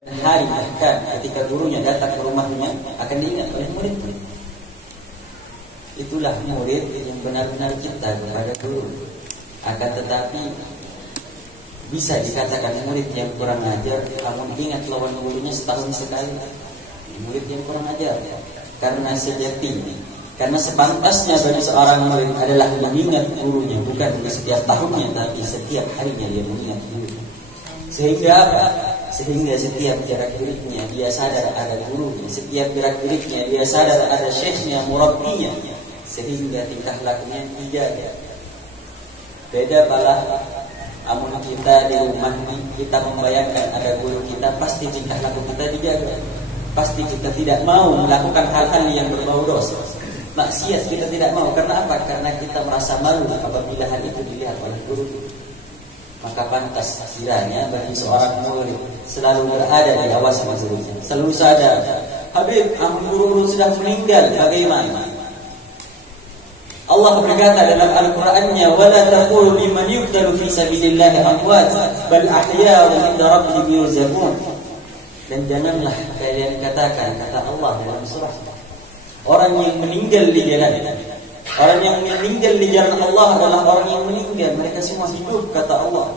hari bahkan ketika gurunya datang ke rumahnya akan diingat oleh murid-murid. Itulah murid yang benar-benar cinta kepada guru. Akan tetapi bisa dikatakan murid yang kurang ajar, namun ingat lawan gurunya setahun sekali. Murid yang kurang ajar, karena sejatinya, karena sepantasnya bagi seorang murid adalah mengingat gurunya, bukan setiap tahunnya, tapi setiap harinya dia mengingat gurunya. Sehingga apa? Sehingga setiap gerak-geriknya dia sadar ada gurunya, setiap gerak-geriknya dia sadar ada syekhnya, murabbinya, sehingga tingkah lakunya dijaga. Beda pala amun kita di rumah kita membayangkan ada guru kita, pasti tingkah laku kita dijaga. Pasti kita tidak mau melakukan hal-hal yang berbau dosa, maksiat kita tidak mau. Karena apa? Karena kita merasa malu apabila hal itu dilihat oleh guru. Maka pantas kiranya bagi seorang murid selalu berada di awasan gurunya, selalu sadar, Habib, guru sudah meninggal, bagaimana? Allah berkata dalam Al-Qur'annya, "Wala taqulu liman yuqtalu fi sabilillahi amwat, bal ahya'un 'inda rabbihim yurzaqun." Dan janganlah kalian katakan, kata Allah dalam surah, orang yang meninggal di jalan, orang yang meninggal di jalan Allah adalah orang yang meninggal, mereka semua hidup, kata Allah.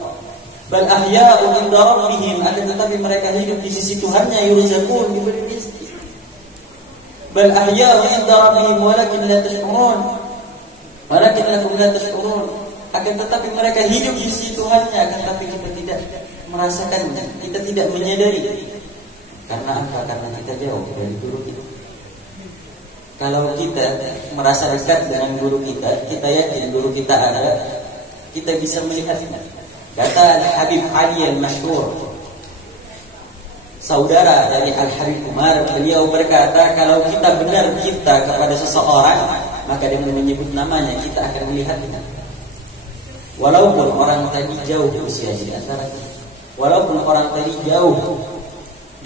Bal ahya'un 'inda rabbihim, akan tetapi mereka hidup di sisi Tuhannya, yurzaqun, diberi rezeki. Bal ahya'un 'inda rabbihim walakin la tash'urun. Walakin lakum la tash'urun. Akan tetapi mereka hidup di sisi Tuhannya, akan tetapi kita tidak merasakannya, kita tidak menyadari. Karena apa? Karena kita jauh dari guru kita. Kalau kita merasa dekat dengan guru kita, kita yakin guru kita ada, kita bisa melihatnya. Kata Al-Habib Ali Al-Mashhur, saudara dari Al-Habib Umar, beliau berkata, kalau kita benar cinta kepada seseorang, maka dengan menyebut namanya kita akan melihatnya. Walaupun orang tadi jauh usia di antara kita, walaupun orang tadi jauh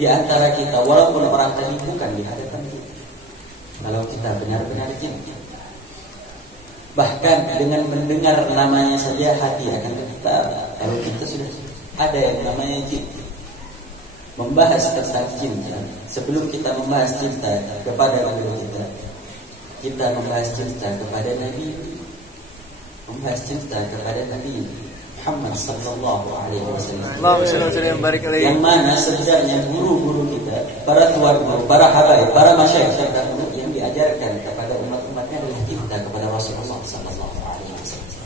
di antara kita, walaupun orang tadi bukan di hadapan kita, kalau kita benar-benar cinta, bahkan dengan mendengar namanya saja hati akan bergetar. Kalau kita sudah ada yang namanya cinta, membahas tentang cinta, sebelum kita membahas cinta kepada guru kita membahas cinta kepada Nabi, membahas cinta kepada Nabi Muhammad sallallahu alaihi wasallam. Yang mana sebenarnya guru-guru kita, para tuan guru, para habaib, para masyayikh terdahulu yang diajarkan kepada umat-umatnya adalah cinta kepada Rasulullah sallallahu alaihi wasallam.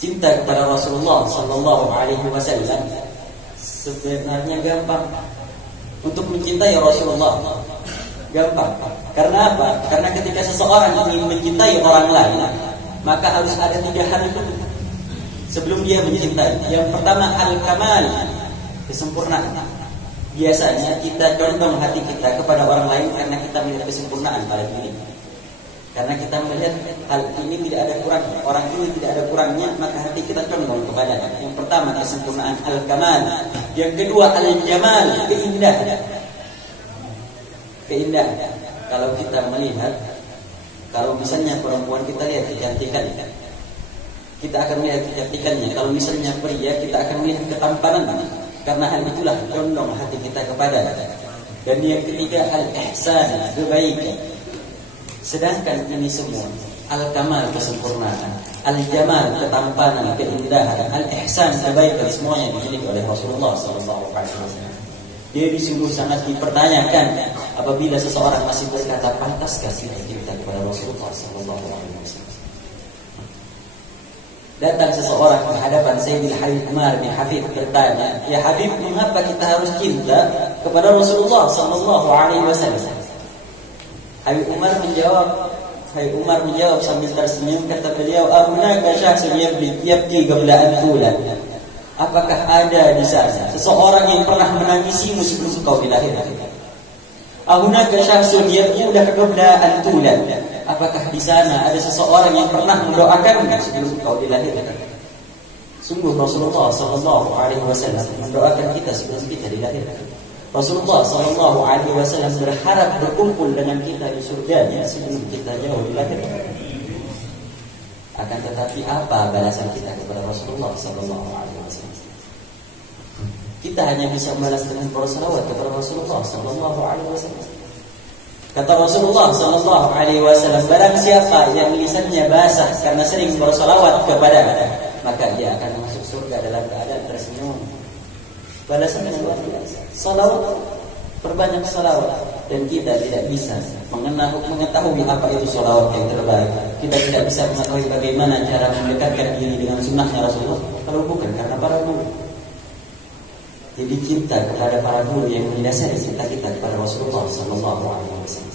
Cinta kepada Rasulullah sallallahu alaihi wasallam sebenarnya gampang. Untuk mencintai Rasulullah gampang. Karena apa? Karena ketika seseorang ingin mencintai orang lain, maka harus ada 3 hal dulu sebelum dia mencintai. Yang pertama al-kamal, kesempurnaan. Biasanya kita condong hati kita kepada orang lain karena kita melihat kesempurnaan pada diri. Karena kita melihat hal ini tidak ada kurangnya, orang ini tidak ada kurangnya, maka hati kita condong kepadanya. Yang pertama kesempurnaan al-kamal. Yang kedua al-jamal, keindahan. Keindahan. Kalau kita melihat, kalau misalnya perempuan kita lihat kecantikannya, kita akan melihat kecantikannya. Kalau misalnya pria, kita akan melihat ketampanannya. Karena hal itulah condong hati kita kepada. Dan yang ketiga al-ihsan, kebaikan. Sedangkan ini semua al-kamal, kesempurnaan, al-jamal, ketampanan, keindahan, al-ihsan, kebaikan, semuanya dimiliki oleh Rasulullah sallallahu alaihi wasallam. Dia sungguh sangat dipertanyakan apabila seseorang masih berkata, pantaskah kita kepada Rasulullah sallallahu alaihi wasallam. Datang seseorang ke hadapan Sayyidil Habib Umar bin Hafid bertanya, "Ya Habib, mengapa kita harus cinta kepada Rasulullah sallallahu alaihi wasallam?" Habib Umar menjawab sambil tersenyum, kata beliau, "Ahunaka syakhsun yabki qabla an tulad." Apakah ada di sana seseorang yang pernah menangisimu sebelum kau dilahirkan? Ahunaka syakhsun yad'uka qabla an tulad. Apakah di sana ada seseorang yang pernah mendoakanmu sebelum kau dilahirkan? Sungguh Rasulullah sallallahu alaihi wasallam mendoakan kita sebelum kita dilahirkan. Rasulullah sallallahu alaihi wasallam berharap berkumpul dengan kita di surganya sebelum kita jauh dilahirkan. Akan tetapi apa balasan kita kepada Rasulullah sallallahu alaihi wasallam? Kita hanya bisa membalas dengan bersolawat kepada Rasulullah sallallahu alaihi wasallam. Kata Rasulullah sallallahu alaihi wasallam, barang siapa yang lisannya basah karena sering bersolawat kepada, maka dia akan masuk surga dalam keadaan tersenyum. Balasan yang luar biasa. Salawat, perbanyak salawat. Dan kita tidak bisa mengetahui apa itu salawat yang terbaik. Kita tidak bisa mengetahui bagaimana cara mendekatkan diri dengan sunnahnya Rasulullah kalau bukan karena para guru. Jadi cinta kepada para guru yang mendasari cinta kita kepada Rasulullah sallallahu alaihi wasallam.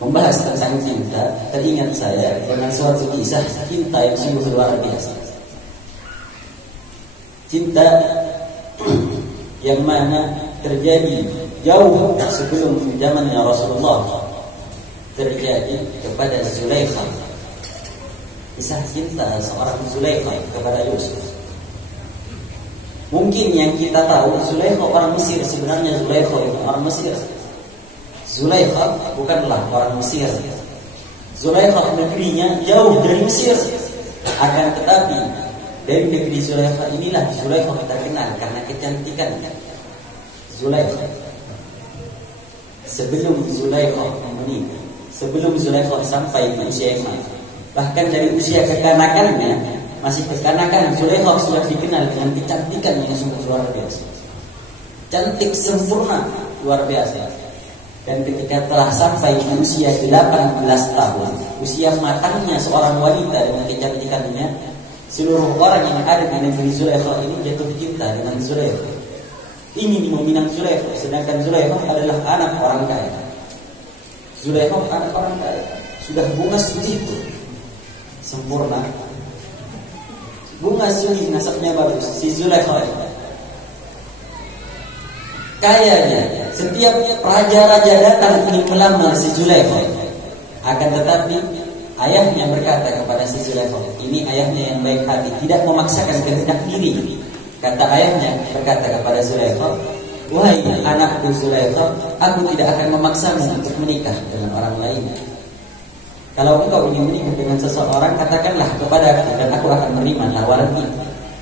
Membahas tentang cinta, teringat saya dengan suatu kisah cinta yang sungguh luar biasa. Cinta yang mana terjadi jauh sebelum zamannya Rasulullah, terjadi kepada Zulaikha. Kisah cinta seorang Zulaikha kepada Yusuf. Mungkin yang kita tahu Zulaikha orang Mesir, sebenarnya Zulaikha itu orang Mesir. Zulaikha bukanlah orang Mesir. Zulaikha negerinya jauh dari Mesir. Akan tetapi dari negeri Zulaikha inilah Zulaikha terkenal karena kecantikannya. Zulaikha sebelum Zulaikha menikah, sebelum Zulaikha sampai di usia emas, bahkan dari usia kekanakannya, masih kekanakan, Zulaikha sudah dikenal dengan kecantikan yang sungguh luar biasa. Cantik sempurna, luar biasa. Dan ketika telah sampai di usia 18 tahun, usia matangnya seorang wanita dengan kecantikannya, seluruh orang yang ada di negeri Zulaikha ini jatuh cinta dengan Zulaikha. Ingin meminang Zulaikha, sedangkan Zulaikha adalah anak orang kaya. Zulaikha anak orang kaya, sudah bunga suri itu sempurna. Bunga suri nasabnya bagus. Si Zulaikha kayanya, setiap raja-raja datang ingin melamar si Zulaikha. Akan tetapi ayahnya berkata kepada si Zulaikha, ini ayahnya yang baik hati, tidak memaksakan kehendak diri. Kata ayahnya berkata kepada Zulaikha, wahai anakku Zulaikha, aku tidak akan memaksamu untuk menikah dengan orang lain. Kalau engkau ingin menikah dengan seseorang, katakanlah kepada aku dan aku akan menerima tawaran itu.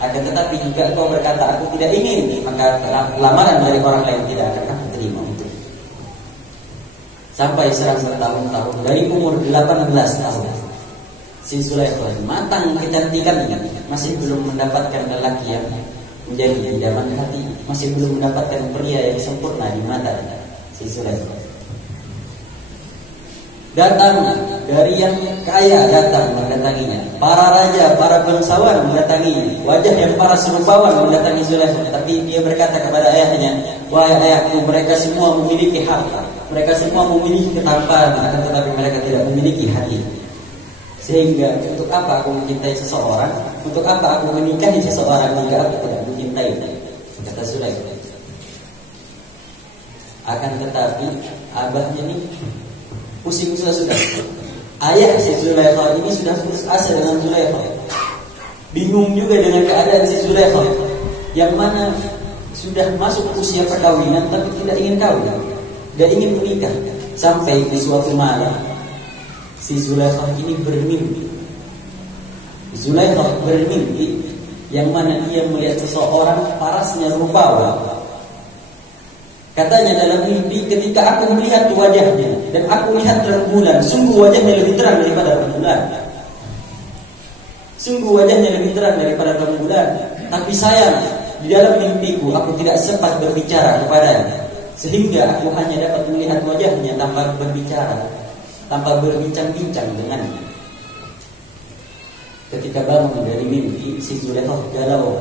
Akan tetapi jika engkau berkata aku tidak ingin, maka lamaran dari orang lain tidak akan aku terima itu. Sampai serang bertahun-tahun, dari umur 18 tahun, si Zulaikha matang kecantikannya, masih belum mendapatkan lelaki yang menjadi idaman hati, masih belum mendapatkan pria yang sempurna di mata si Zulaikha. Datang dari yang kaya, datang mendatanginya. Para raja, para bangsawan mendatanginya. Wajah yang para serupawan mendatangi Zulaikha. Tapi dia berkata kepada ayahnya, wahai ayahku, mereka semua memiliki harta, mereka semua memiliki ketampanan, akan tetapi mereka tidak memiliki hati. Sehingga untuk apa aku mencintai seseorang? Untuk apa aku menikahi seseorang jika aku tidak mencintai? Kata Zulaikha. Akan tetapi abahnya ini pusing sudah. Ayah si Zulaikha ini sudah putus asa dengan Zulaikha. Bingung juga dengan keadaan si Zulaikha, yang mana sudah masuk usia perkawinan tapi tidak ingin kawin, tidak ingin menikah. Sampai di suatu malam si Zulaikha ini bermimpi. Zulaikha bermimpi yang mana dia melihat seseorang parasnya rupawan. Katanya dalam mimpi, ketika aku melihat wajahnya dan aku lihat rembulan, sungguh wajahnya lebih terang daripada rembulan. Sungguh wajahnya lebih terang daripada rembulan. Tapi sayang, di dalam mimpiku aku tidak sempat berbicara kepadanya, sehingga aku hanya dapat melihat wajahnya tanpa berbicara, tanpa berbincang-bincang dengannya. Ketika bangun dari mimpi, si Zulaikha galau,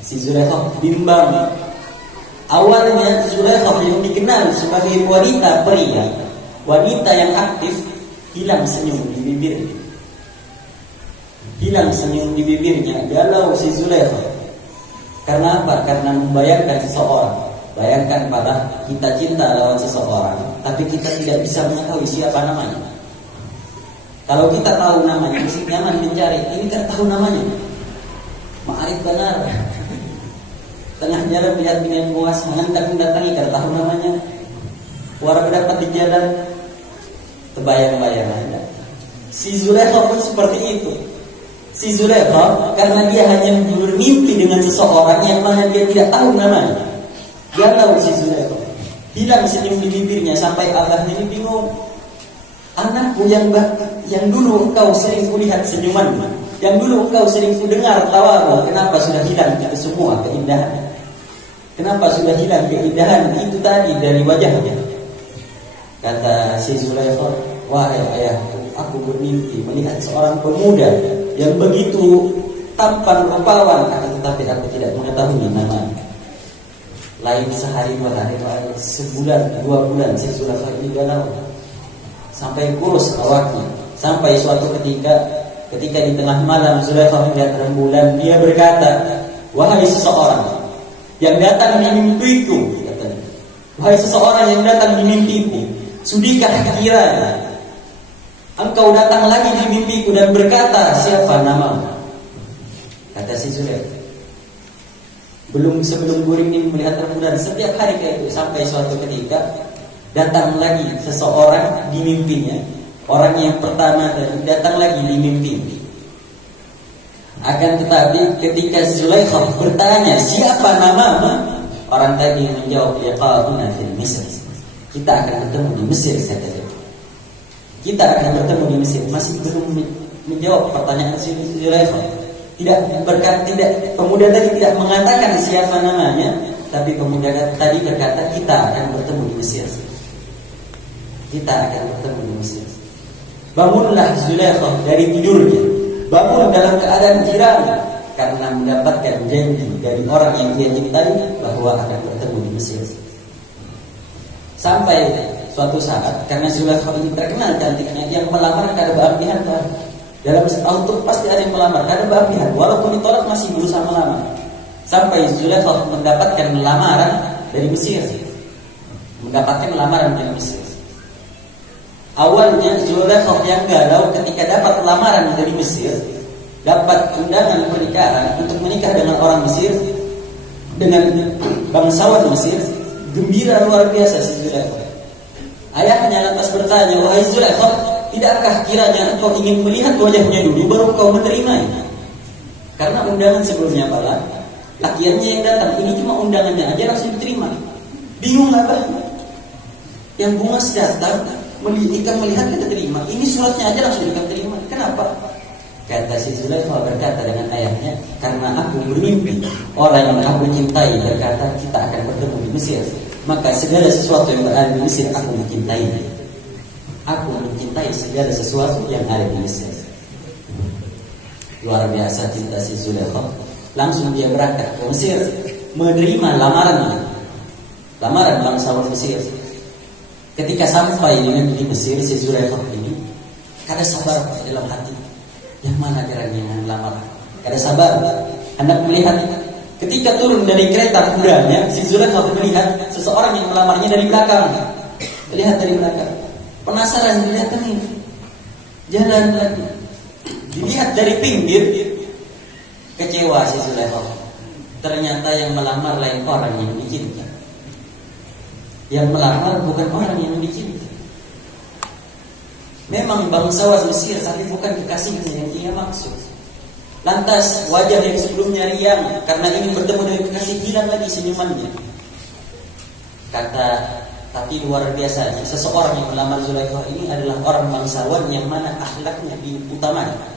si Zulaikha bimbang. Awalnya Zulaikha yang dikenal sebagai wanita pria, wanita yang aktif, hilang senyum di bibirnya. Hilang senyum di bibirnya, galau si Zulaikha. Karena apa? Karena membayangkan seseorang. Bayangkan pada kita cinta lawan seseorang, tapi kita tidak bisa mengetahui siapa namanya. Kalau kita tahu namanya, mesti nyaman mencari. Ini tidak tahu namanya. Ma'arif benar. Tengah jalan lihat binian buas menghentak mendatangi, karena tahu namanya. Warga dapat di jalan, terbayang-bayang ada. Si Zulaikha pun seperti itu. si Zulaikha karena dia hanya bermimpi dengan seseorang yang mana dia tidak tahu namanya. Galau si Zulaikha, hilang senyum di bibirnya sampai abahnya ini bingung. Anakku yang dulu engkau sering kulihat senyumanmu, yang dulu engkau sering kudengar tawamu, kenapa sudah hilang itu semua keindahan? Kenapa sudah hilang keindahan itu tadi dari wajahnya? Kata si Zulaikha, wahai ayahku, aku bermimpi melihat seorang pemuda yang begitu tampan rupawan, tetapi aku tidak mengetahui namanya. Lain sehari dua hari, sebulan 2 bulan si Zulaikha ini galau sampai kurus awaknya. Sampai suatu ketika di tengah malam Zulaikha melihat rembulan, dia berkata, wahai seseorang yang datang di mimpiku, katanya, wahai seseorang yang datang di mimpiku, sudahkah kiranya engkau datang lagi di mimpiku dan berkata, siapa namamu? Kata si Zulaikha, sebelum guring ini melihat rembulan, setiap hari kayak itu. Sampai suatu ketika datang lagi seseorang di mimpinya, orang yang pertama tadi datang lagi di mimpi. Akan tetapi ketika Zulaikha bertanya, siapa namamu? Orang tadi menjawab, liqa'una fil Misr. Kita akan bertemu di Mesir, kata dia. Kita akan bertemu di Mesir. Masih belum menjawab pertanyaan Zulaikha. Pemuda tadi tidak mengatakan siapa namanya, tapi pemuda tadi berkata, kita akan bertemu di Mesir. Kita akan bertemu di Mesir. Bangunlah Zulaikha dari tidurnya. Bangun dalam keadaan girang karena mendapatkan janji dari orang yang dia cintai bahwa akan bertemu di Mesir. Sampai suatu saat, karena Zulaikha ini terkenal cantiknya, yang melamar kada berlebihan. Dalam setahun itu pasti ada yang melamar, kada berlebihan. Walaupun ditolak masih berusaha melamar. Sampai Zulaikha mendapatkan lamaran dari Mesir. Mendapatkan lamaran dari Mesir. Awalnya Zulaikha yang galau ketika dapat lamaran dari Mesir, dapat undangan pernikahan untuk menikah dengan orang Mesir, dengan bangsawan Mesir. Gembira luar biasa si Zulaikha. Ayahnya lantas bertanya, wahai Zulaikha, tidakkah kiranya engkau ingin melihat wajahnya dulu baru kau menerimanya? Karena undangan sebelumnya pala, lakiannya yang datang, ini cuma undangannya aja langsung diterima. Bingung abah. Yang bungas datang, ikan melihat kita terima, ini suratnya aja langsung ikan terima. Kenapa? Kata si Zulaikha berkata dengan ayahnya, karena aku bermimpi orang yang aku cintai berkata kita akan bertemu di Mesir, maka segala sesuatu yang berada di Mesir aku mencintainya. Aku mencintai segala sesuatu yang ada di Mesir. Luar biasa cinta si Zulaikha. Langsung dia berangkat ke Mesir, menerima lamaran bangsawan Mesir. Ketika sampai di Mesir, si Zulaikha ini kada sabar dalam hati. Yang mana gerangnya yang melamar? Kada sabar hendak melihat. Ketika turun dari kereta kudanya, si Zulaikha melihat seseorang yang melamarnya dari belakang. Melihat dari belakang. Penasaran dilihat ini. Jalan lagi. Dilihat dari pinggir. Kecewa si Zulaikha. Ternyata yang melamar lain orang yang dicinta. Yang melamar bukan orang yang dicinta. Memang bangsawan Mesir, tapi bukan kekasihnya yang dia maksud. Lantas wajah yang sebelumnya riang karena ingin bertemu dengan kekasih, hilang lagi senyumannya. Kata, tapi luar biasa, seseorang yang melamar Zulaikha ini adalah orang bangsawan yang mana akhlaknya diutamakan.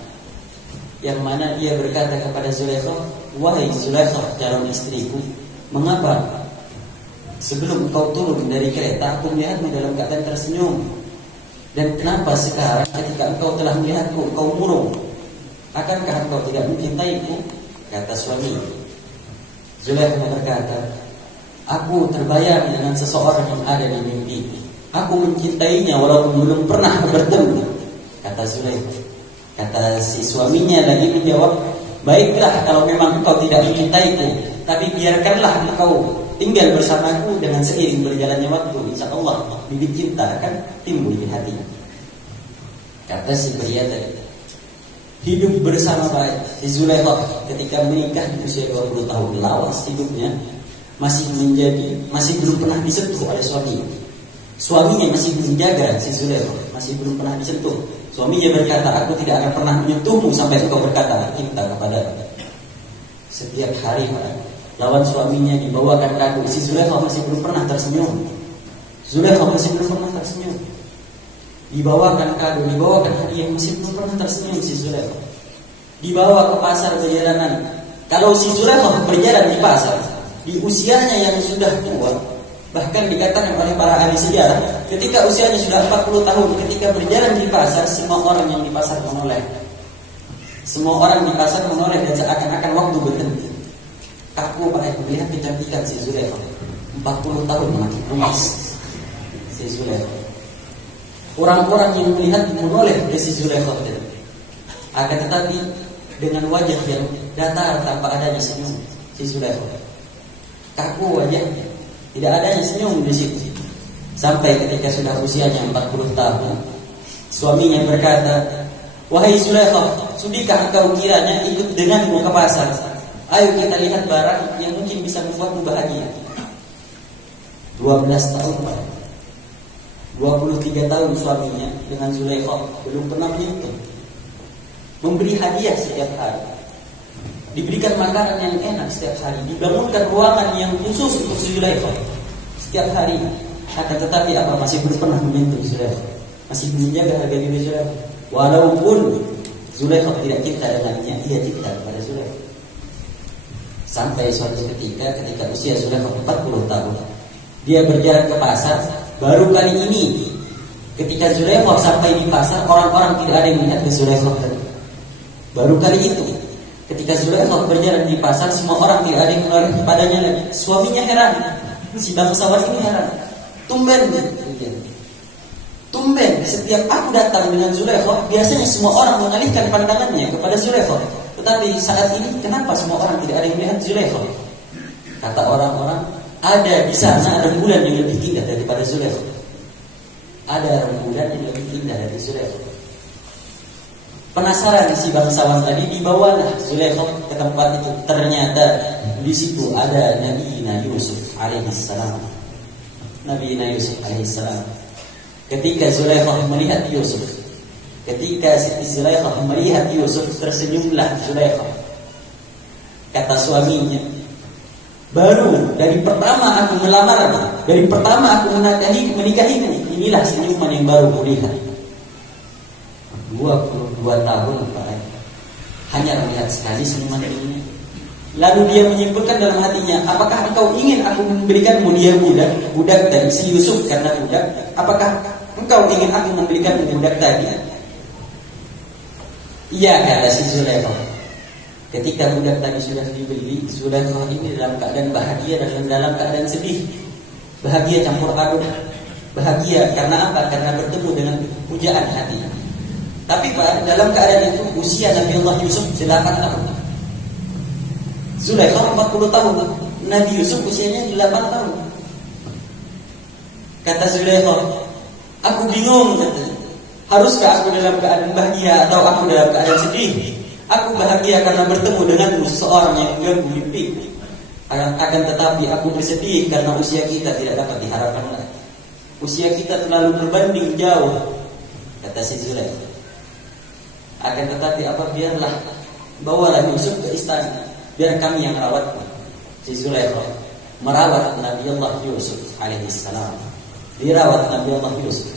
Yang mana dia berkata kepada Zulaikha, wahai Zulaikha, calon istriku, mengapa sebelum kau turun dari kereta aku melihatmu dalam keadaan tersenyum? Dan kenapa sekarang ketika engkau telah melihatku engkau murung? Akankah engkau tidak mencintaiku? Kata suami. Zulaikha berkata, aku terbayang dengan seseorang yang ada di mimpi. Aku mencintainya walaupun belum pernah bertemu. Kata Zulaikha. Kata si suaminya lagi menjawab, baiklah kalau memang engkau tidak mencintaiku, tapi biarkanlah engkau tinggal bersamaku. Dengan seiring berjalannya waktu, insya Allah bibit cinta akan timbul di hati. Kata si pria tadi, hidup bersama baik. Si Zulaikha ketika menikah di usia 20 tahun, lawas hidupnya, masih belum pernah disentuh oleh suami. Suaminya masih menjaga si Zulaikha, masih belum pernah disentuh. Suaminya berkata, aku tidak akan pernah menyentuhmu sampai engkau berkata cinta kepada. Setiap hari lawan suaminya dibawakan kado. Si Zulaikha masih belum pernah tersenyum. Zulaikha masih belum pernah tersenyum. Dibawakan kado, dibawakan hadiah, masih belum pernah tersenyum si Zulaikha. Dibawa ke pasar perjalanan. Kalau si Zulaikha berjalan di pasar, di usianya yang sudah tua, bahkan dikatakan oleh para ahli sejarah, ketika usianya sudah 40 tahun, ketika berjalan di pasar, semua orang yang di pasar menoleh. Semua orang di pasar menoleh dan seakan-akan waktu berhenti. Kaku Pak melihat kecantikan si Zulaikha. 40 tahun makin emas si Zulaikha. Orang-orang yang melihat menoleh ke si Zulaikha. Akan tetapi dengan wajah yang datar tanpa adanya senyum si Zulaikha. Kaku wajahnya, tidak adanya senyum di situ. Sampai ketika sudah usianya 40 tahun, suaminya berkata, wahai Zulaikha, sudahkah engkau kiranya ikut denganmu ke pasar? Ayo kita lihat barang yang mungkin bisa membuatmu bahagia. 12 tahun, 23 tahun suaminya dengan Zulaikha belum pernah menyentuh. Memberi hadiah setiap hari, diberikan makanan yang enak setiap hari, dibangunkan ruangan yang khusus untuk Zulaikha setiap hari. Akan tetapi apa, masih belum pernah menyentuh Zulaikha, masih menjaga harga diri Zulaikha. Walaupun Zulaikha tidak cinta dengannya, ia cinta kepada Zulaikha. Sampai suatu ketika usia Zulaikha 40 tahun, dia berjalan ke pasar. Baru kali ini ketika Zulaikha sampai di pasar, orang-orang tidak ada yang melihat ke Zulaikha. Baru kali itu ketika Zulaikha berjalan di pasar, semua orang tidak ada yang menoleh kepadanya lagi. Suaminya heran, si bangsawan ini heran. Tumben setiap aku datang dengan Zulaikha, biasanya semua orang mengalihkan pandangannya kepada Zulaikha. Tetapi saat ini kenapa semua orang tidak ada yang melihat Zulaikha? Kata orang-orang, ada di sana rembulan yang lebih indah daripada Zulaikha. Ada rembulan yang lebih indah dari Zulaikha. Penasaran si bangsawan tadi, dibawalah Zulaikha ke tempat itu. Ternyata di situ ada Nabi Yusuf alaihissalam. Nabi Yusuf alaihissalam. Ketika Zulaikha melihat Yusuf, tersenyumlah Zulaikha. Kata suaminya, baru dari pertama aku melamarnya, dari pertama aku menikahimu, inilah senyuman yang baru kulihat. 22 tahun Pak, hanya melihat sekali senyuman ini. Lalu dia menyimpulkan dalam hatinya, apakah engkau ingin aku memberikanmu dia budak dari si Yusuf karena budak? Apakah engkau ingin aku memberikanmu budak tadi? Iya, kata si Zulaikha. Ketika budak tadi sudah dibeli, Zulaikha ini dalam keadaan bahagia dan dalam keadaan sedih. Bahagia campur aduk. Bahagia karena apa? Karena bertemu dengan pujaan hati. Tapi Pak, dalam keadaan itu usia Nabi Allah Yusuf 8 tahun. Zulaikha 40 tahun. Nabi Yusuf usianya 8 tahun. Kata Zulaikha, aku bingung, katanya. Haruskah aku dalam keadaan bahagia atau aku dalam keadaan sedih? Aku bahagia karena bertemu denganmu, seseorang yang mengganggu mimpi. Akan tetapi aku bersedih karena usia kita tidak dapat diharapkan lagi. Usia kita terlalu berbanding jauh, kata si Zulaikha. Akan tetapi apa, biarlah, bawalah Yusuf ke istana, biar kami yang merawatnya. Si Zulaikha merawat Nabi Allah Yusuf alaihissalam. Dirawat Nabi Allah Yusuf.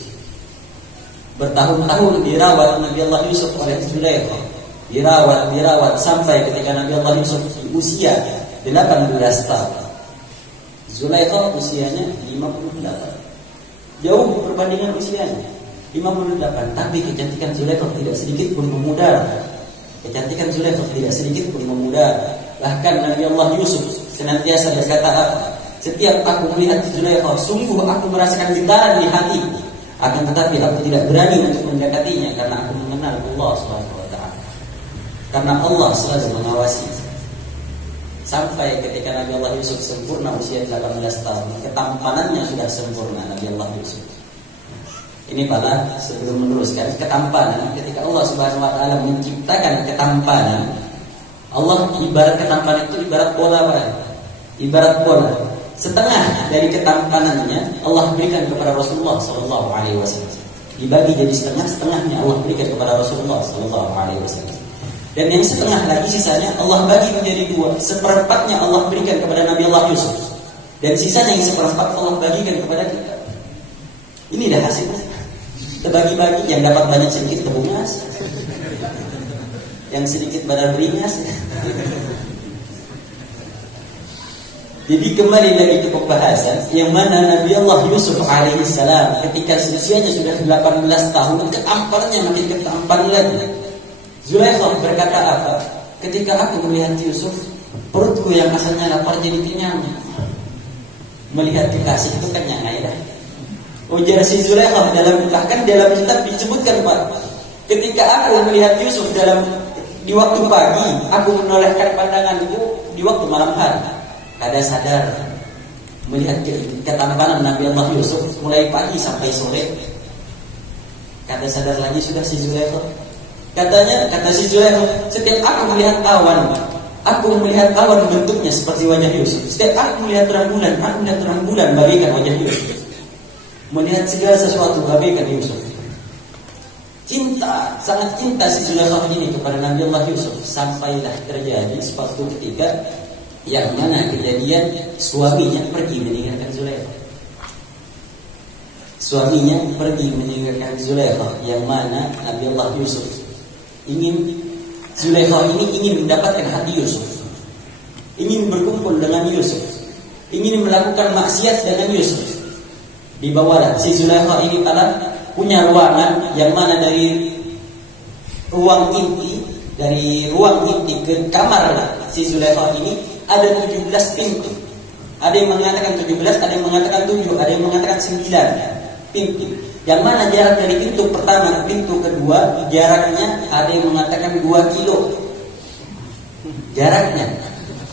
Bertahun-tahun dirawat Nabi Allah Yusuf oleh Zulaikha. Dirawat sampai ketika Nabi Allah Yusuf di usia 18 tahun. Zulaikha usianya 58. Jauh perbandingan usianya 58. Tapi kecantikan Zulaikha tidak sedikit pun memudar. Kecantikan Zulaikha tidak sedikit pun memudar. Bahkan Nabi Allah Yusuf senantiasa berkata apa? Setiap aku melihat Zulaikha, sungguh aku merasakan getaran di hati. Akan tetapi aku tidak berani untuk mendekatinya karena aku mengenal Allah Subhanahu wa taala. Karena Allah selalu mengawasi. Sampai ketika Nabi Allah Yusuf sempurna usia 18 tahun, ketampanannya sudah sempurna Nabi Allah Yusuf. Ini pada sebelum meneruskan ketampanan, ketika Allah Subhanahu wa taala menciptakan ketampanan, Allah ibarat ketampanan itu ibarat bola, ibarat bola. Setengah dari ketampanannya Allah berikan kepada Rasulullah sallallahu alaihi wasallam. dibagi jadi setengah-setengahnya Allah berikan kepada Rasulullah sallallahu alaihi wasallam. Dan yang setengah lagi sisanya Allah bagi menjadi dua. Seperempatnya Allah berikan kepada Nabi Allah Yusuf. Dan sisanya yang seperempat Allah bagikan kepada kita. Ini dah hasilnya. Kita bagi-bagi, yang dapat banyak sedikit kebungas, yang sedikit badan beringas. Jadi kembali lagi ke pembahasan yang mana Nabi Allah Yusuf alaihissalam ketika usianya sudah 18 tahun, ketampannya makin ketampan lagi. Zulaikha berkata apa? Ketika aku melihat Yusuf, perutku yang asalnya lapar jadi kenyang. Melihat kekasih itu kenyang ya. Ujar si Zulaikha bahkan dalam kitab disebutkan Pak, ketika aku melihat Yusuf di waktu pagi, aku menolehkan pandanganku di waktu malam hari. Kada sadar melihat ketampanan Nabi Allah Yusuf mulai pagi sampai sore. Kada sadar lagi sudah si Zulaikha. Kata si Zulaikha, setiap aku melihat awan bentuknya seperti wajah Yusuf. Setiap aku melihat terang bulan bagaikan wajah Yusuf. Melihat segala sesuatu bagaikan Yusuf. Sangat cinta si Zulaikha ini kepada Nabi Allah Yusuf. Sampailah terjadi suatu ketika yang mana kejadian suaminya pergi meninggalkan Zulaikha. Suaminya pergi meninggalkan Zulaikha, yang mana Nabi Allah Yusuf Zulaikha ini ingin mendapatkan hati Yusuf, ingin berkumpul dengan Yusuf, ingin melakukan maksiat dengan Yusuf. Dibawalah si Zulaikha ini punya ruangan yang mana dari ruang inti ke kamar si Zulaikha ini ada 17 pintu. Ada yang mengatakan 17, ada yang mengatakan 7, ada yang mengatakan 9 pintu. Yang mana jarak dari pintu pertama ke pintu kedua, jaraknya ada yang mengatakan 2 kilo. Jaraknya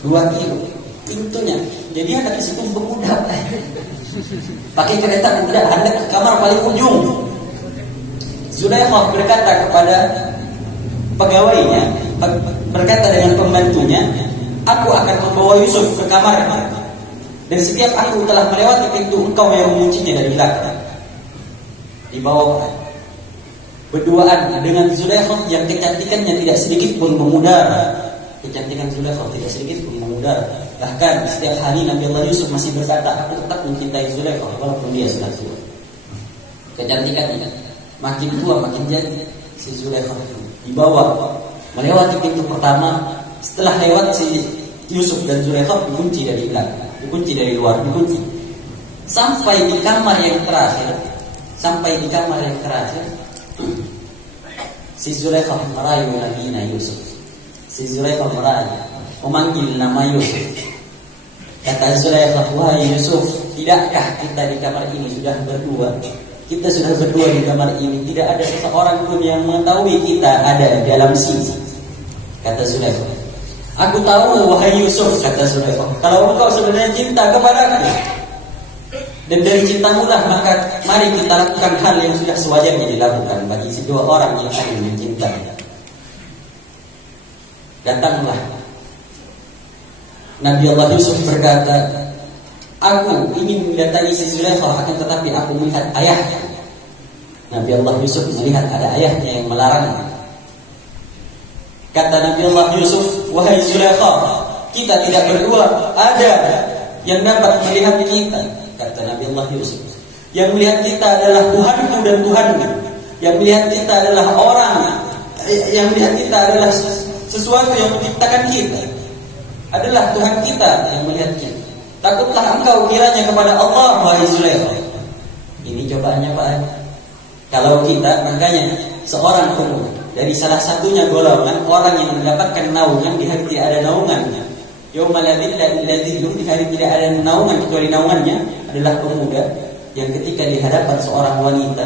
2 kilo pintunya. Jadi ada di situ berkuda. Pakai kereta tidak, ada ke kamar paling ujung. Zulaikha berkata kepada pegawainya, berkata dengan pembantunya, aku akan membawa Yusuf ke kamarnya. Dan setiap aku telah melewati pintu, engkau yang menguncinya dari belakang. Dibawa berduaan dengan Zulaikha yang kecantikannya tidak sedikit pun memudar. Kecantikan Zulaikha tidak sedikit pun memudar. Bahkan setiap hari Nabi Allah Yusuf masih berkata, aku tetap mencintai Zulaikha walaupun dia sudah tua. Kecantikannya makin tua makin jadi si Zulaikha dibawa melewati pintu pertama. Setelah lewat si Yusuf dan Zulaikha dikunci dari belakang, dikunci dari luar, dikunci sampai di kamar yang terakhir. Si Zulaikha merayu Nabi Yusuf. Si Zulaikha merayu, memanggil nama Yusuf. Kata Zulaikha, wahai Yusuf, tidakkah kita di kamar ini sudah berdua? Kita sudah berdua di kamar ini. Tidak ada seseorang pun yang mengetahui kita ada di dalam sini. Kata Zulaikha, aku tahu wahai Yusuf, kata Zulaikha, kalau engkau sebenarnya cinta kepadaku, dan dari cintamu lah maka mari kita lakukan hal yang sudah sewajarnya dilakukan bagi dua orang yang saling mencintai. Datanglah Nabi Allah Yusuf berkata, aku ingin mendatangi si Zulaikha, akan tetapi aku melihat ayahnya. Nabi Allah Yusuf melihat ada ayahnya yang melarangnya. Kata Nabi Allah Yusuf, wahai Zulaikha, kita tidak berdua, ada yang dapat melihat kita. Kata Nabi Allah Yusuf, yang melihat kita adalah Tuhanku dan Tuhanmu. Yang melihat kita adalah orang, yang melihat kita adalah sesuatu yang menciptakan kita, adalah Tuhan kita yang melihat kita. Takutlah engkau kiranya kepada Allah, wahai Zulaikha. Ini cobaannya Pak. Kalau kita, makanya seorang pemuda dari salah satunya golongan orang yang mendapatkan naungan di hari tidak ada naungannya. Yaumul ladzillu, di hari tidak ada naungan kecuali naungannya, adalah pemuda yang ketika di hadapan seorang wanita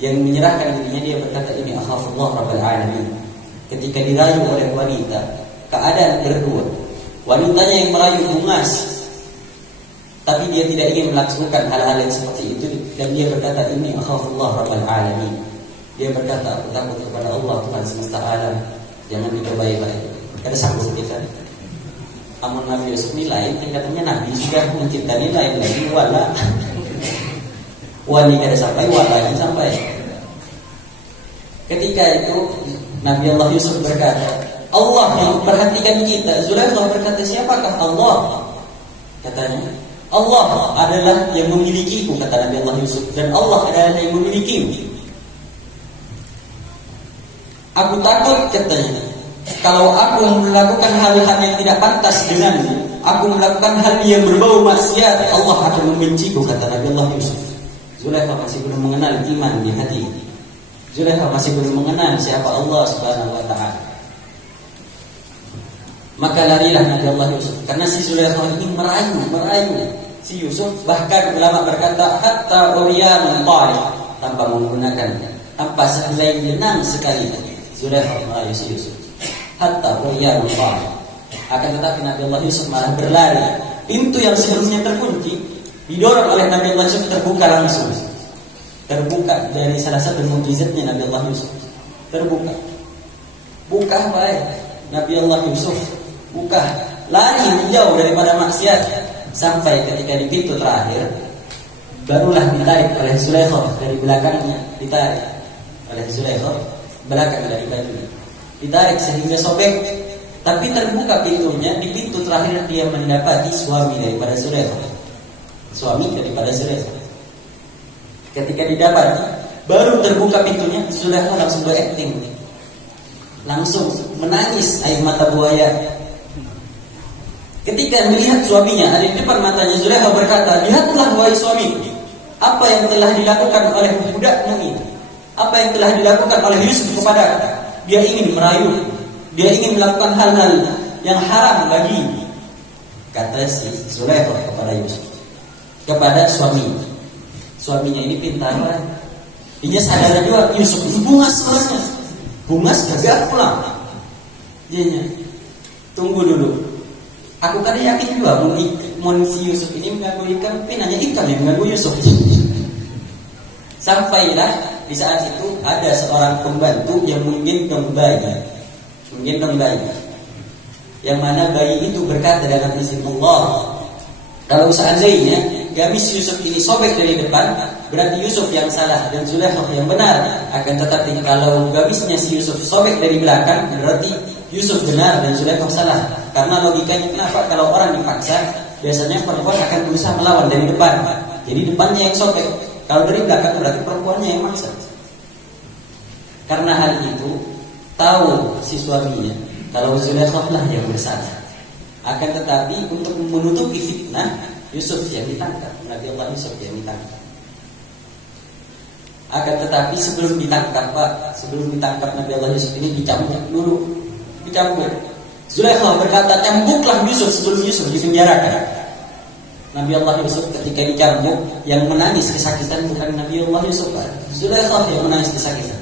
yang menyerahkan dirinya, dia berkata, ini akhafullah rabbal alamin. Ketika dirayu oleh wanita, keadaan berdua, wanitanya yang merayu bungas, tapi dia tidak ingin melaksanakan hal-hal yang seperti itu, dan dia berkata, ini akhafullah rabbal alamin. Dia berkata, aku takut kepada Allah Tuhan semesta alam. Jangan dicobai baik. Kada sanggup kita. Amun Nabi Yusuf ini lain, tingkatannya Nabi sudah mencintai lain lagi wala. Wani kada sampai, wala sampai. Ketika itu Nabi Allah Yusuf berkata, Allah yang memperhatikan kita. Zulaikha berkata, siapakah Allah? Katanya, Allah adalah yang memilikiku, kata Nabi Allah Yusuf, dan Allah adalah yang memilikimu. Aku takut, katanya, kalau aku melakukan hal-hal yang tidak pantas denganmu, aku melakukan hal yang berbau maksiat, Allah akan membenciku, kata Nabi Allah Yusuf. Zulaikha masih belum mengenal iman di hati. Zulaikha masih belum mengenal siapa Allah Subhanahu wa ta'ala. Maka larilah Nabi Allah Yusuf, karena si Zulaikha ini merayu si Yusuf. Bahkan ulama berkata hatta uryanun tariq, tanpa selai lenang sekali Zulaikha merayu si Yusuf. Hatta uryanun tariq. Akan tetapi Nabi Allah Yusuf malah berlari. Pintu yang sebelumnya terkunci didorong oleh Nabi Allah Yusuf, terbuka langsung. Terbuka dari salah satu mukjizatnya Nabi Allah Yusuf. Terbuka. Buka baik Nabi Allah Yusuf. Buka, lari menjauh daripada maksiat, sampai ketika di pintu terakhir barulah ditarik oleh Zulaikha dari belakangnya, ditarik oleh Zulaikha belakang dari bajunya, ditarik sehingga sobek. Tapi terbuka pintunya. Di pintu terakhir dia mendapati suami daripada Zulaikha. Ketika didapati, baru terbuka pintunya, Zulaikha langsung berakting, langsung menangis air mata buaya. Ketika melihat suaminya ada di depan matanya, Zulaikha berkata, lihatlah wahai suami, apa yang telah dilakukan oleh budakmu ini, apa yang telah dilakukan oleh Yusuf kepada. Dia ingin merayu, dia ingin melakukan hal-hal yang haram bagi, kata si Zulaikha kepada Yusuf, kepada suaminya ini pintar. Dia sadar juga Yusuf itu bungas sebenarnya, bungas gagal pulang. Dia tunggu dulu. Aku kan yakin juga si Yusuf ini mengganggu ikan, tapi nanya ikan yang mengganggu Yusuf. Sampailah di saat itu ada seorang pembantu yang menggendong bayi, yang mana bayi itu berkata dengan izin Allah, kalau seandainya gamis Yusuf ini sobek dari depan, berarti Yusuf yang salah dan Zulaikha yang benar. Akan tetapi kalau gamisnya si Yusuf sobek dari belakang, berarti Yusuf benar dan Zulaikha salah. Karena logikanya, kenapa kalau orang dipaksa, biasanya perempuan akan berusaha melawan dari depan. Jadi depannya yang sobek. Kalau dari belakang berarti perempuannya yang maksa. Karena hal itu tahu si suaminya kalau Zulaikha lah yang bersalah. Akan tetapi untuk menutupi fitnah, Yusuf yang ditangkap, Nabi Allah Yusuf yang ditangkap. Akan tetapi sebelum ditangkap Nabi Allah Yusuf ini dicambuk dulu. Zulaikha berkata, cambuklah Yusuf sebelum Yusuf dipenjarakan. Nabi Allah Yusuf ketika dicambuk, yang menangis kesakitan bukan Nabi Allah Yusuf, Zulaikha yang menangis kesakitan.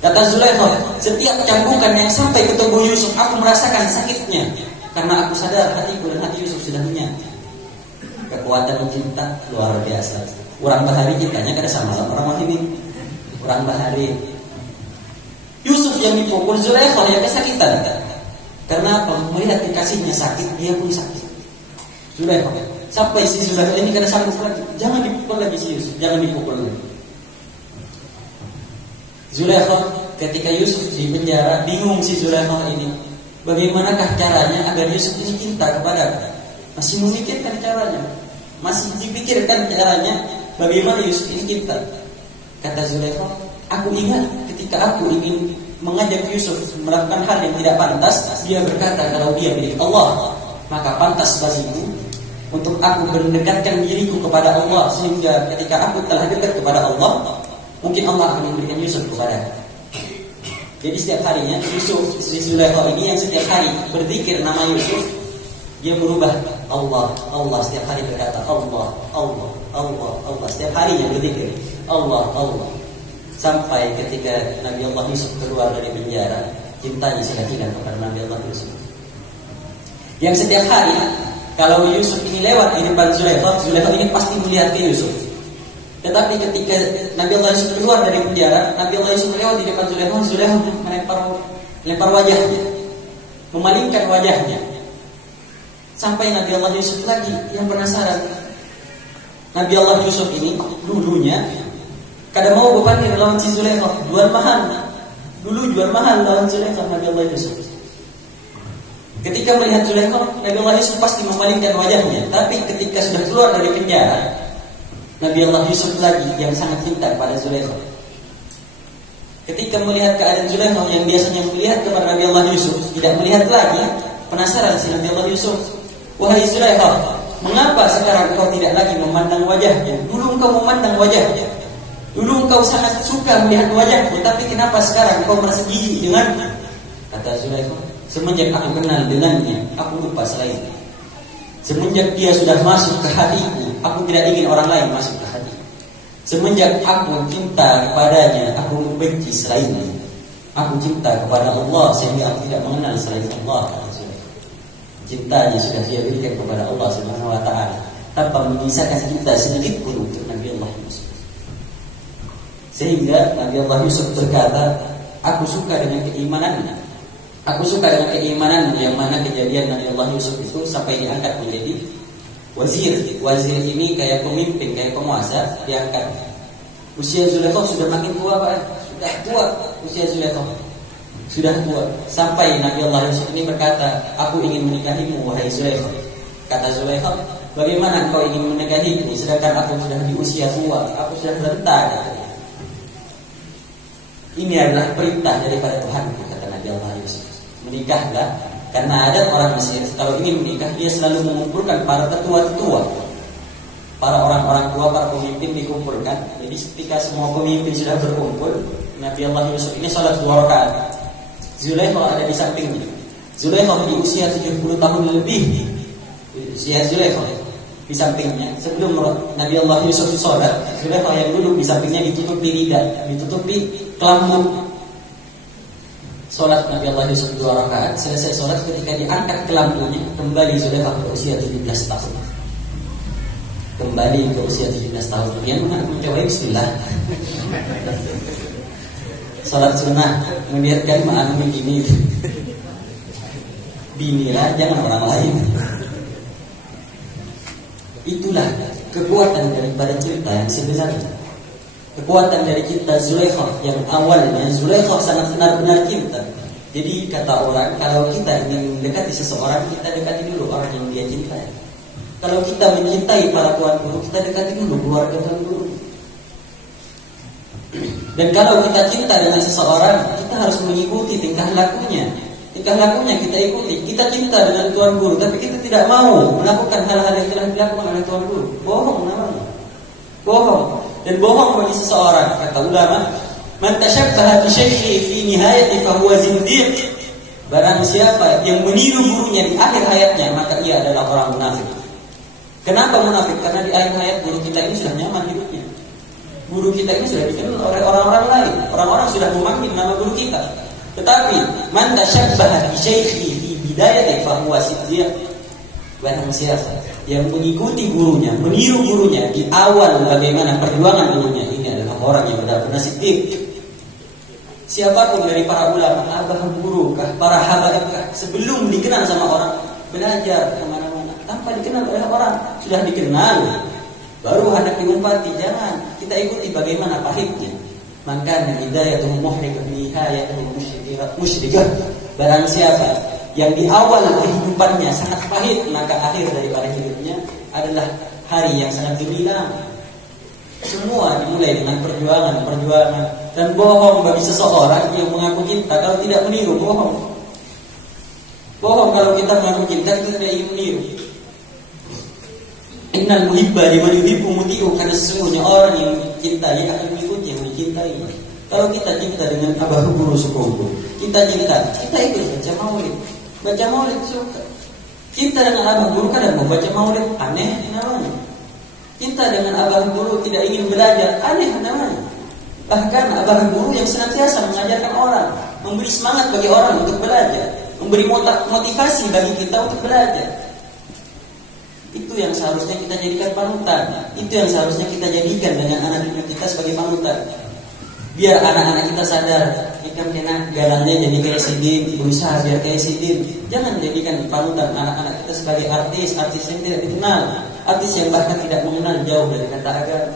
Kata Zulaikha, setiap cambukan yang sampai ke tubuh Yusuf, aku merasakan sakitnya, karena aku sadar hatiku dan hati Yusuf sudah menyatu. Kekuatan cinta luar biasa. Orang bahari cintanya kada sama orang wahimi. Orang bahari. Yusuf yang dipukul, Zulaikha yang kesakitan. Karena apa? Melihat kekasihnya sakit, dia pun sakit. Zulaikha, sampai si Zulaikha ini kada sanggup lagi. Jangan dipukul lagi si Yusuf, jangan dipukul lagi. Zulaikha ketika Yusuf di penjara, bingung si Zulaikha ini. Bagaimanakah caranya agar Yusuf ini cinta kepada? Masih memikirkan caranya, masih dipikirkan caranya bagaimana Yusuf ini cinta. Kata Zulaikha, aku ingat ketika aku ingin mengajak Yusuf melakukan hal yang tidak pantas, dia berkata kalau dia milik Allah, maka pantas bagiku untuk aku mendekatkan diriku kepada Allah, sehingga ketika aku telah dekat kepada Allah, mungkin Allah akan memberikan Yusuf kepada. Jadi setiap harinya Yusuf, si Zulaikha ini yang setiap hari berzikir nama Yusuf, dia merubah Allah, Allah setiap hari berkata Allah, Allah, Allah, Allah, setiap harinya berzikir Allah, Allah. Sampai ketika Nabi Allah Yusuf keluar dari penjara, cintanya sudah hilang kepada Nabi Allah Yusuf. Yang setiap hari kalau Yusuf ini lewat di depan Zulaikha, Zulaikha ini pasti melihat ke Yusuf. Tetapi ketika Nabi Allah Yusuf keluar dari penjara, Nabi Allah Yusuf lewat di depan Zulaikha, Zulaikha melempar wajahnya, memalingkan wajahnya. Sampai Nabi Allah Yusuf lagi yang penasaran, Nabi Allah Yusuf ini dulunya kada mau berpanding lawan si Zulaikha, jual mahal. Dulu jual mahal lawan Zulaikha Nabi Allah Yusuf. Ketika melihat Zulaikha, Nabi Allah Yusuf pasti memalingkan wajahnya. Tapi ketika sudah keluar dari penjara, Nabi Allah Yusuf lagi yang sangat cinta kepada Zulaikha. Ketika melihat keadaan Zulaikha yang biasanya melihat kepada Nabi Allah Yusuf, tidak melihat lagi, penasaran si Nabi Allah Yusuf. Wahai Zulaikha, mengapa sekarang kau tidak lagi memandang wajahnya? Dulu engkau memandang wajahnya. Dulu engkau sangat suka melihat wajahnya, tapi kenapa sekarang kau merasa jijik dengannya? Kata Zulaikha, semenjak aku kenal dengannya, aku lupa selainnya. Semenjak dia sudah masuk ke hatiku, aku tidak ingin orang lain masuk ke hati. Semenjak aku cinta kepadanya, aku membenci selainnya. Aku cinta kepada Allah sehingga aku tidak mengenal selain Allah. Cintanya sudah dia berikan kepada Allah Subhanahu wa taala tanpa menyisakan cinta sedikit pun untuk Nabi Allah Yusuf. Sehingga Nabi Allah Yusuf berkata, aku suka dengan keimanannya. Aku suka dengan keimanan yang mana kejadian Nabi Allah Yusuf itu sampai diangkat menjadi wazir. Wazir ini kayak pemimpin, kayak penguasa, diangkat. Usia Zulaikha sudah makin tua, Pak. Sudah tua usia Zulaikha. Sudah tua. Sampai Nabi Allah Yusuf ini berkata, aku ingin menikahimu wahai Zulaikha. Kata Zulaikha, bagaimana engkau ingin menikahimu sedangkan aku sudah di usia tua, aku sudah renta. Ini adalah perintah daripada Tuhan, kata Nabi Allah Yusuf. Menikahlah, karena ada orang Mesir kalau ingin menikah dia selalu mengumpulkan para tetua-tetua, para orang-orang tua, para pemimpin dikumpulkan. Jadi ketika semua pemimpin sudah berkumpul, Nabi Allah Yusuf ini sholat 2 rakaat. Zulaikha ada di sampingnya. Zulaikha di usia 70 tahun lebih. Usia Zulaikha di sampingnya. Sebelum Nabi Allah Yusuf sholat, Zulaikha yang duduk di sampingnya ditutupi lidah, ditutupi kelambu. Sholat Nabi Allah Yusuf 2 rakaat. Selesai sholat, ketika diangkat kelambunya, kembali Zulaikha berusia 17 tahun. Kembali ke usia 17 tahun. Dia mencoba bismillah. Salat sunnah, melihatkan ma'am begini. Binilah, jangan orang lain. Itulah kekuatan daripada cinta yang sebenarnya. Kekuatan dari cinta Zulaikha yang awalnya Zulaikha sangat benar-benar cinta. Jadi kata orang, kalau kita ingin mendekati seseorang, kita dekati dulu orang yang dia cintai. Kalau kita mencintai para tuan guru, kita dekati dulu keluarga tuan guru. Dan kalau kita cinta dengan seseorang, kita harus mengikuti tingkah lakunya. Tingkah lakunya kita ikuti. Kita cinta dengan tuan guru, tapi kita tidak mau melakukan hal-hal yang telah dilakukan oleh tuan guru. Bohong namanya. Bohong. Dan bohong bagi seseorang, kata ulama, man tashabbaha bi syaikhi fi nihayati fa huwa zindiq. Barang siapa yang meniru gurunya di akhir hayatnya, maka ia adalah orang munafik. Kenapa munafik? Karena di akhir hayat guru kita ini sudah nyaman hidupnya. Guru kita ini sudah dikenal oleh orang-orang lain. Orang-orang sudah memanggil nama guru kita. Tetapi man tashabbaha bi syaikhi fi bidayati fa huwa siddiq. Barang siapa yang mengikuti gurunya, meniru gurunya di awal bagaimana perjuangan gurunya, ini adalah orang yang benar-benar siddiq. Siapapun dari para ulama, abah guru kah, para habaib kah, sebelum dikenal sama orang, belajar kemana-mana tanpa dikenal oleh orang, sudah dikenal, baru hendak diumpati. Jangan, kita ikuti bagaimana pahitnya. Maka hidayatuh muhriqah nihayatuh musyrikah. Barang siapa yang di awal kehidupannya sangat pahit, maka akhir daripada hidupnya adalah hari yang sangat gemilang. Semua dimulai dengan perjuangan. Dan bohong bagi seseorang yang mengaku cinta kalau tidak meniru, bohong. Bohong kalau kita mengaku cinta, kita tidak ingin meniru. Innal muhibba liman yuhibbu muti'u, karena sesungguhnya orang yang cintai akan mengikuti yang dicintai. Kalau kita cinta dengan abah guru sukuku, kita ikut baca maulid. Baca maulid suka. Cinta dengan abah guru kadang mau baca maulid, aneh namanya. Cinta dengan abah guru tidak ingin belajar, aneh namanya. Bahkan abah guru yang senantiasa mengajarkan orang, memberi semangat bagi orang untuk belajar, memberi motivasi bagi kita untuk belajar. Itu yang seharusnya kita jadikan panutan. Itu yang seharusnya kita jadikan dengan anak cucu kita sebagai panutan. Biar anak-anak kita sadar, kita kena galangnya jadi kayak Sidin, berusaha biar kayak Sidin. Jangan jadikan panutan anak-anak kita sebagai artis yang tidak dikenal. artis yang bahkan tidak mengenal jauh dari kata agama.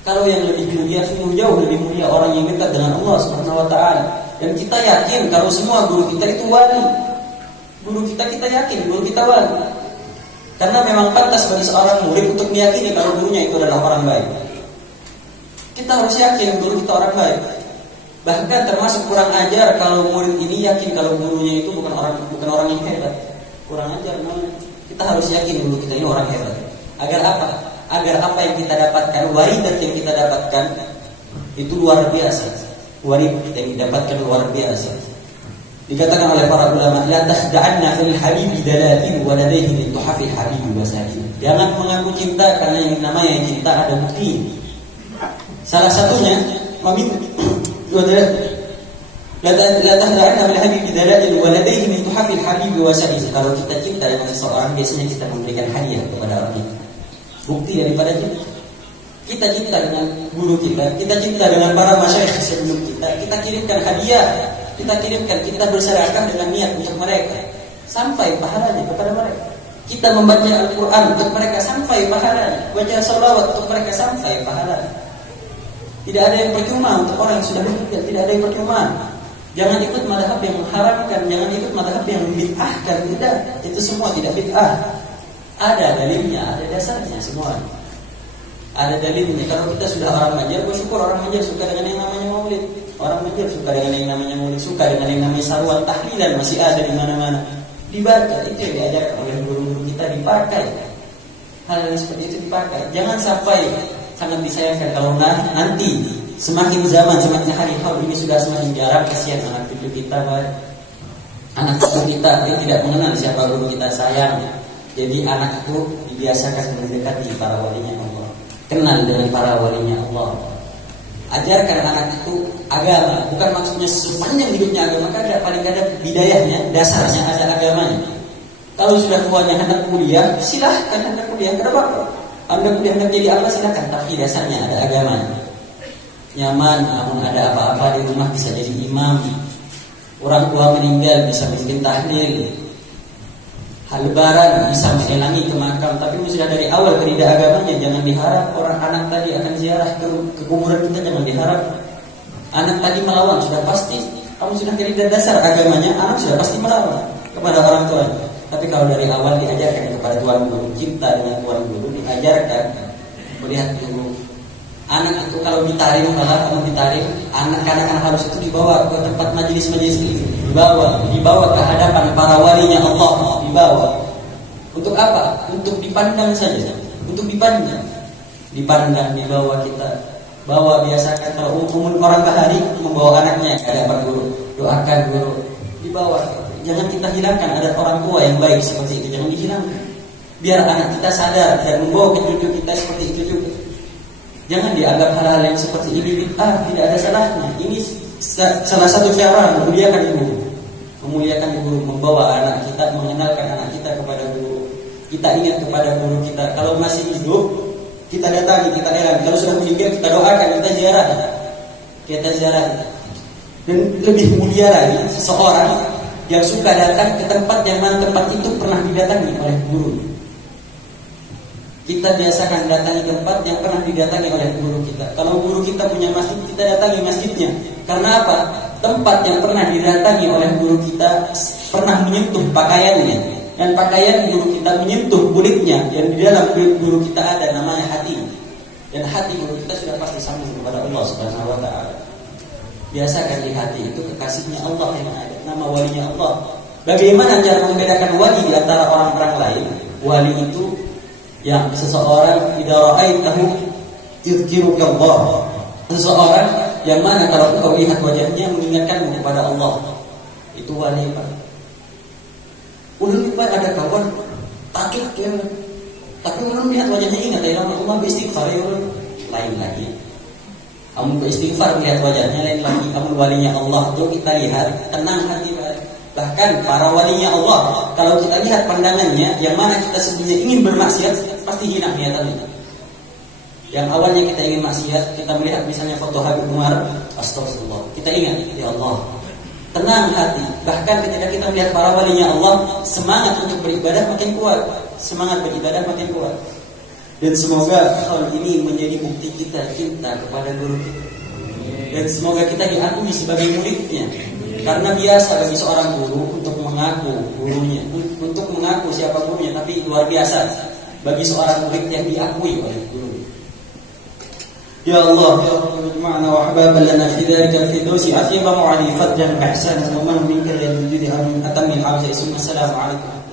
Kalau yang lebih mulia, sungguh jauh lebih mulia orang yang dekat dengan Allah Subhanahu wa taala. Dan kita yakin kalau semua guru kita itu wali. Guru kita yakin guru kita wali. Karena memang pantas bagi seorang murid untuk meyakini kalau gurunya itu adalah orang baik. Kita harus yakin guru kita orang baik. Bahkan termasuk kurang ajar kalau murid ini yakin kalau gurunya itu bukan orang yang hebat. Kurang ajar namanya. Kita harus yakin guru kita ini orang hebat. Agar apa? Agar apa yang kita dapatkan, waridat yang kita dapatkan itu luar biasa. Waridat yang didapatkan luar biasa. Dikatakan oleh para ulama, la tahda'anna fil habibi dalatin wa ladaihi min tuhafil habibi wasail. Jangan mengaku cinta karena yang namanya cinta ada bukti. Salah satunya la tahda'anna fil habibi dalatin wa ladaihi min tuhafil habibi wasail. Kalau kita cinta dengan seseorang, biasanya kita memberikan hadiah kepada orang itu. Bukti daripada kita cinta dengan guru kita cinta dengan para masyayikh sebelum kita kirimkan hadiah, kita bersedekah dengan niat untuk mereka sampai pahalanya kepada mereka. Kita membaca Al-Quran untuk mereka sampai pahalanya, baca sholawat untuk mereka sampai pahalanya. Tidak ada yang percuma untuk orang yang sudah meninggal, tidak ada yang percuma. Jangan ikut mazhab yang mengharamkan, jangan ikut mazhab yang bid'ahkan, tidak. Itu semua tidak bid'ah. Ada dalilnya, ada dasarnya semua. Ada dalilnya. Kalau kita sudah orang Banjar, bersyukur orang Banjar suka dengan yang namanya maulid. Orang Banjar suka dengan yang namanya maulid, suka dengan yang namanya sarwan tahlilan, masih ada di mana-mana. Dibaca, itu yang diajarkan oleh guru-guru kita, dipakai. Hal yang seperti itu dipakai. Jangan sampai sangat disayangkan kalau nanti semakin zaman, semakin hari ini sudah semakin jarang, kasihan anak cucu kita, anak cucu kita dia tidak mengenal siapa guru kita, sayang. Jadi anak itu dibiasakan mendekati para walinya Allah, kenal dengan para walinya Allah. Ajarkan anak itu agama, bukan maksudnya sepanjang hidupnya agama, paling ada bidayahnya, dasarnya ada agamanya. Kalau sudah tuanya hendak kuliah, silahkan hendak kuliah, kenapa? Anda kuliah hendak jadi apa, silahkan, tapi dasarnya ada agamanya. Nyaman, namun ada apa-apa di rumah bisa jadi imam. Orang tua meninggal bisa bikin tahlil. Lebaran bisa mengelangi ke makam, tapi sudah dari awal ketidak agamanya. Jangan diharap orang anak tadi akan ziarah ke kuburan kita, jangan diharap. Anak tadi melawan, sudah pasti kamu sudah ketidak dasar agamanya, anak sudah pasti melawan kepada orang tua. Tapi kalau dari awal diajarkan kepada tuan guru, cinta dengan tuan guru, diajarkan melihat guru. Anak itu kalau ditarik, malah kamu ditarik, anak-anak harus itu dibawa ke tempat majelis-majelis ini, dibawa ke hadapan para walinya Allah, dibawa. Untuk apa? Untuk dipandang saja, untuk dipandang, dibawa kita. Bawa, biasakan kalau orang bahari membawa anaknya ke hadapan guru, doakan guru, dibawa. Jangan kita hilangkan adat orang tua yang baik seperti itu, jangan dihilangkan. Biar anak kita sadar dan membawa ke cucu kita seperti itu juga. Jangan dianggap hal-hal yang seperti ini bid'ah, tidak ada salahnya. Ini salah satu cara memuliakan guru, membawa anak kita, mengenalkan anak kita kepada guru. Kita ingat kepada guru kita. Kalau masih hidup, kita datangi, kita elang. Kalau sudah meninggal, kita doakan, kita ziarah. Dan lebih mulia lagi seseorang yang suka datang ke tempat yang mana tempat itu pernah didatangi oleh guru. Kita biasakan datangi tempat yang pernah didatangi oleh guru kita. Kalau guru kita punya masjid, kita datangi masjidnya. Karena apa? Tempat yang pernah didatangi oleh guru kita pernah menyentuh pakaiannya, dan pakaian guru kita menyentuh kulitnya. Dan di dalam kulit guru kita ada namanya hati. Dan hati guru kita sudah pasti sambung kepada Allah Subhanahu wa taala. Biasakan di hati itu kekasihnya Allah yang ada, nama walinya Allah. Bagaimana cara membedakan wali di antara orang-orang lain? Wali itu yang seseorang idza ra'aitahu yadhkiruka Allah. Seseorang yang mana kalau engkau lihat wajahnya mengingatkanmu kepada Allah. Itu wali, Pak. Ulun Pak ada kawan takut ya. Tapi ulun lihat wajahnya ingat ya Allah, beristighfar ya ulun. Lain lagi. Kamu beristighfar melihat wajahnya, lain lagi kamu walinya Allah itu kita lihat tenang hati, Pak. Bahkan para walinya Allah, kalau kita lihat pandangannya, yang mana kita sebenarnya ingin bermaksiat, pasti hina niatannya. Yang awalnya kita ingin maksiat, kita melihat misalnya foto Habib Umar, astagfirullah, kita ingat, ya Allah, tenang hati. Bahkan ketika kita melihat para walinya Allah, semangat untuk beribadah makin kuat, semangat beribadah makin kuat. Dan semoga hal ini menjadi bukti kita cinta kepada guru kita. Dan semoga kita diakui sebagai muridnya. Karena biasa bagi seorang guru untuk mengaku gurunya, untuk mengaku siapa gurunya, tapi luar biasa bagi seorang murid yang diakui oleh guru. Ya Allah, ya Allah, ma'ana wa hababan lana fi dhalika al-firdausi atyiba mu'ali fadlan wa ihsanan wa man minka ya wujudi amin. Assalamu alaikum.